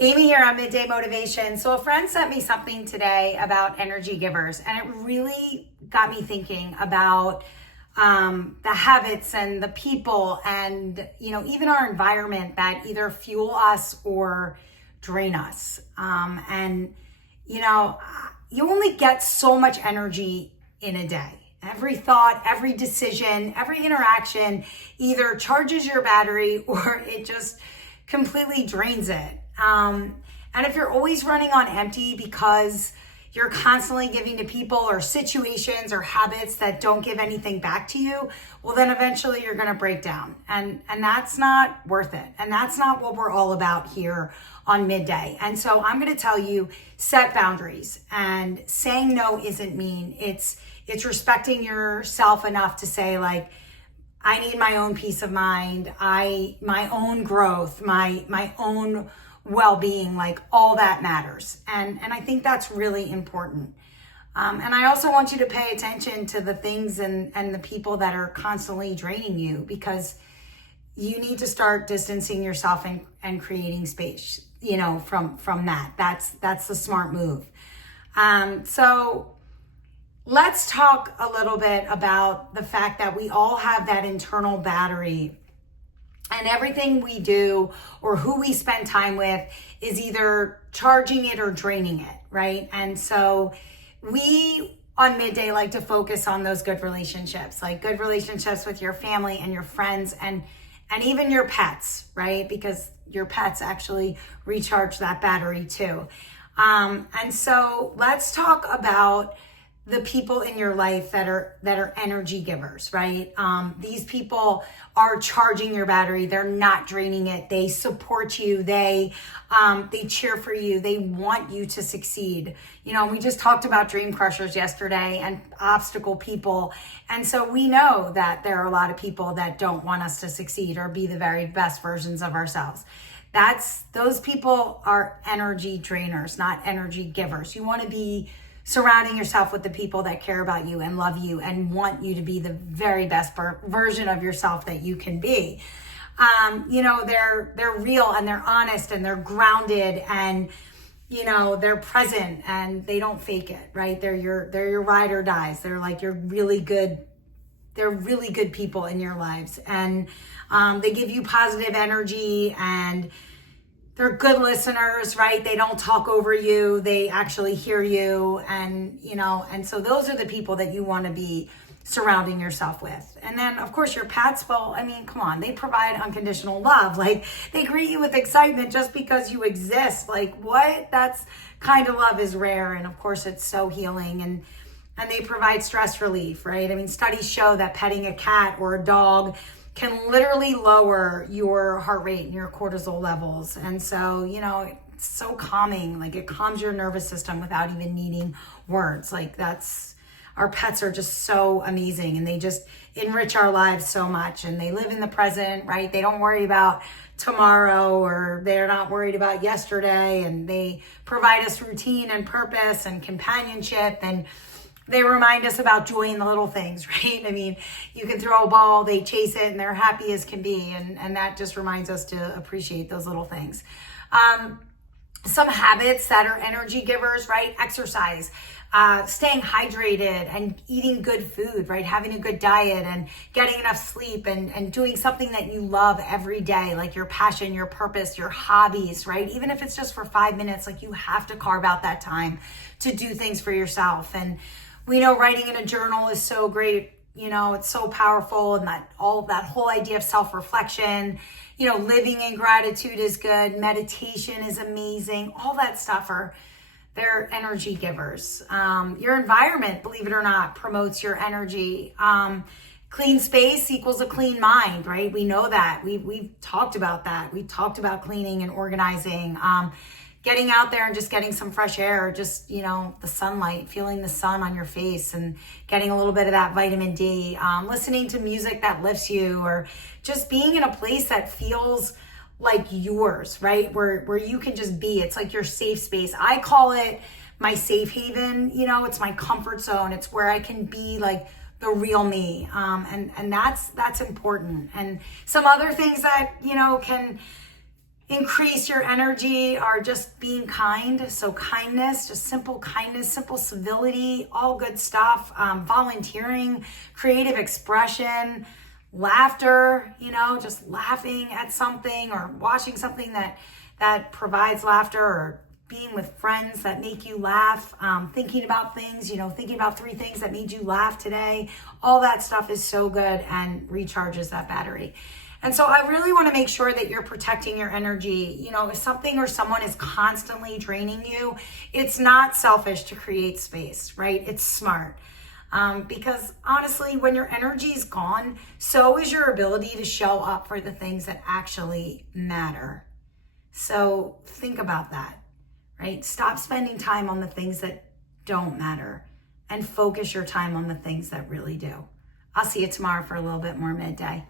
Amy here on Midday Motivation. So a friend sent me something today about energy givers, and it really got me thinking about the habits and the people and, even our environment that either fuel us or drain us. You only get so much energy in a day. Every thought, every decision, every interaction either charges your battery or it just completely drains it. And if you're always running on empty because you're constantly giving to people or situations or habits that don't give anything back to you, well, then eventually you're going to break down. And that's not worth it. And that's not what we're all about here on Midday. And so I'm going to tell you, set boundaries. And saying no isn't mean. It's respecting yourself enough to say, like, I need my own peace of mind, my own growth, my own well-being, like all that matters. And I think that's really important. And I also want you to pay attention to the things and the people that are constantly draining you, because you need to start distancing yourself and creating space, from that. That's the smart move. So let's talk a little bit about the fact that we all have that internal battery, and everything we do or who we spend time with is either charging it or draining it, right? And so we on Midday like to focus on those good relationships, like good relationships with your family and your friends and even your pets, right? Because your pets actually recharge that battery too. And so let's talk about the people in your life that are energy givers, right? These people are charging your battery. They're not draining it. They support you. They cheer for you. They want you to succeed. We just talked about dream crushers yesterday and obstacle people. And so we know that there are a lot of people that don't want us to succeed or be the very best versions of ourselves. Those people are energy drainers, not energy givers. You want to be surrounding yourself with the people that care about you and love you and want you to be the very best version of yourself that you can be. They're real and they're honest and they're grounded and, they're present and they don't fake it, right? They're your ride or dies. They're like they're really good people in your lives, and they give you positive energy, and they're good listeners, right? They don't talk over you. They actually hear you. And so those are the people that you want to be surrounding yourself with. And then of course your pets, well, come on, they provide unconditional love. Like, they greet you with excitement just because you exist. Like, what? That's kind of love is rare. And of course it's so healing, and they provide stress relief, right? Studies show that petting a cat or a dog can literally lower your heart rate and your cortisol levels. And so, it's so calming. Like, it calms your nervous system without even needing words. Like, our pets are just so amazing, and they just enrich our lives so much, and they live in the present, right? They don't worry about tomorrow, or they're not worried about yesterday, and they provide us routine and purpose and companionship, and they remind us about joy in the little things, right? You can throw a ball, they chase it, and they're happy as can be. And that just reminds us to appreciate those little things. Some habits that are energy givers, right? Exercise, staying hydrated and eating good food, right? Having a good diet and getting enough sleep and doing something that you love every day, like your passion, your purpose, your hobbies, right? Even if it's just for 5 minutes, like, you have to carve out that time to do things for yourself. And we know writing in a journal is so great. It's so powerful, and that whole idea of self-reflection, living in gratitude is good. Meditation is amazing. All that stuff they're energy givers. Your environment, believe it or not, promotes your energy. Clean space equals a clean mind, right? We know that. We've talked about that. We talked about cleaning and organizing. Getting out there and just getting some fresh air, just, the sunlight, feeling the sun on your face and getting a little bit of that vitamin D, listening to music that lifts you, or just being in a place that feels like yours, right? Where you can just be. It's like your safe space. I call it my safe haven. It's my comfort zone. It's where I can be like the real me. And that's important. And some other things that, can increase your energy are just being kind. So kindness, just simple kindness, simple civility, all good stuff. Volunteering, creative expression, laughter, just laughing at something or watching something that provides laughter, or being with friends that make you laugh, thinking about things, thinking about 3 things that made you laugh today. All that stuff is so good and recharges that battery. And so I really want to make sure that you're protecting your energy. If something or someone is constantly draining you, it's not selfish to create space, right? It's smart. Because honestly, when your energy is gone, so is your ability to show up for the things that actually matter. So think about that, right? Stop spending time on the things that don't matter and focus your time on the things that really do. I'll see you tomorrow for a little bit more midday.